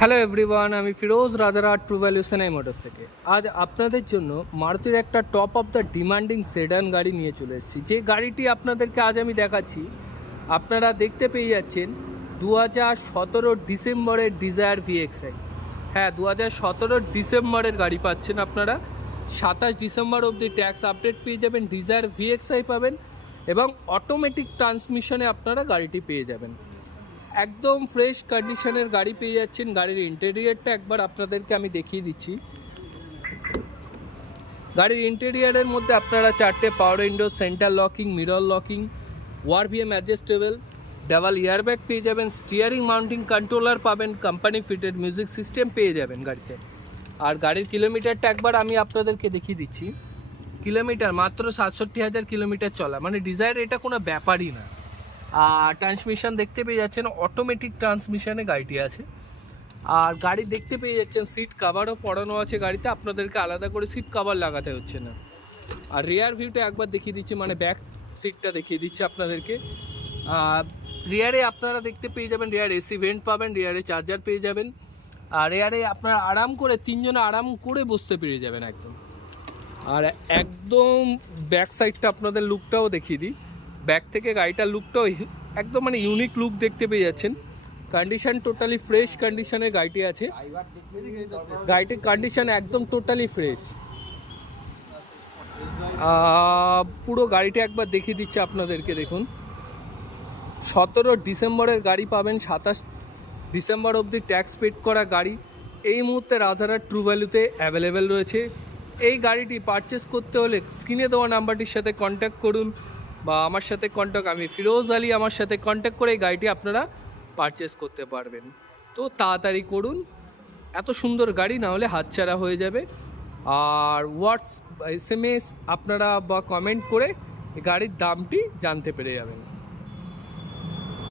Hello everyone, আমি Firoz Rajarhat true value সেনাই motor থেকে আজ আপনাদের জন্য মারুতির একটা top of the demanding sedan গাড়ি নিয়ে চলে এসেছি। যে গাড়িটি আপনাদেরকে আজ আমি দেখাচ্ছি আপনারা দেখতে পেয়ে যাচ্ছেন 2017 ডিসেম্বরের ডিজায়ার ভিএক্সআই। হ্যাঁ, 2017 ডিসেম্বরের গাড়ি পাচ্ছেন আপনারা। 27 ডিসেম্বর অবধি ট্যাক্স আপডেট পেয়ে যাবেন, ডিজায়ার ভিএক্সআই পাবেন এবং অটোমেটিক ট্রান্সমিশনে আপনারা গাড়িটি পেয়ে যাবেন। একদম ফ্রেশ কন্ডিশনের গাড়ি পেয়ে যাচ্ছেন। গাড়ির ইন্টেরিয়ারটা একবার আপনাদেরকে আমি দেখিয়ে দিচ্ছি। গাড়ির ইন্টেরিয়ারের মধ্যে আপনারা 4টে power window, centre locking, mirror locking, ORVM adjustable, double airbag পেয়ে যাবেন, স্টিয়ারিং মাউন্টিং কন্ট্রোলার পাবেন, কোম্পানি ফিটেড মিউজিক সিস্টেম পেয়ে যাবেন গাড়িতে। আর গাড়ির কিলোমিটারটা একবার আমি আপনাদেরকে দেখিয়ে দিচ্ছি। কিলোমিটার মাত্র 67,000 কিলোমিটার চলা, মানে ডিজায়ার এটা কোনো ব্যাপারই না। আর ট্রান্সমিশন দেখতে পেয়ে যাচ্ছেন, অটোমেটিক ট্রান্সমিশনে গাড়িটি আছে। আর গাড়ি দেখতে পেয়ে যাচ্ছেন সিট কাভারও পরানো আছে গাড়িতে, আপনাদেরকে আলাদা করে সিট কাভার লাগাতে হচ্ছে না। আর রিয়ার ভিউটা একবার দেখিয়ে দিচ্ছি, মানে ব্যাক সিটটা দেখিয়ে দিচ্ছি আপনাদেরকে। রিয়ারে আপনারা দেখতে পেয়ে যাবেন, রিয়ার এসি ভেন্ট পাবেন, রিয়ারে চার্জার পেয়ে যাবেন। আর রিয়ারে আপনারা আরাম করে তিনজনে আরাম করে বসতে পেরে যাবেন একদম। আর একদম ব্যাক সাইডটা আপনাদের লুকটাও দেখিয়ে দিই। ব্যাক থেকে গাড়িটার লুকটাও একদম মানে ইউনিক লুক দেখতে পেয়ে যাচ্ছেন। কন্ডিশন টোটালি ফ্রেশ কন্ডিশনে গাড়িটি আছে। গাড়িটির কন্ডিশন একদম টোটালি ফ্রেশ। পুরো গাড়িটা একবার দেখিয়ে দিচ্ছে আপনাদেরকে। দেখুন, 17 ডিসেম্বরের গাড়ি পাবেন, 27 ডিসেম্বর অবধি ট্যাক্স পেড করা গাড়ি এই মুহূর্তে রাজারহাট ট্রু ভ্যালুতে অ্যাভেলেবেল রয়েছে। এই গাড়িটি পারচেস করতে হলে স্ক্রিনে দেওয়া নাম্বারটির সাথে কন্ট্যাক্ট করুন বা আমার সাথে আমি ফিরোজ আলী, আমার সাথে কন্ট্যাক্ট করে এই গাড়িটি আপনারা পারচেস করতে পারবেন। তো তাড়াতাড়ি করুন, এত সুন্দর গাড়ি না হলে হাতছাড়া হয়ে যাবে। আর SMS আপনারা বা কমেন্ট করে গাড়ির দামটি জানতে পেরে যাবেন।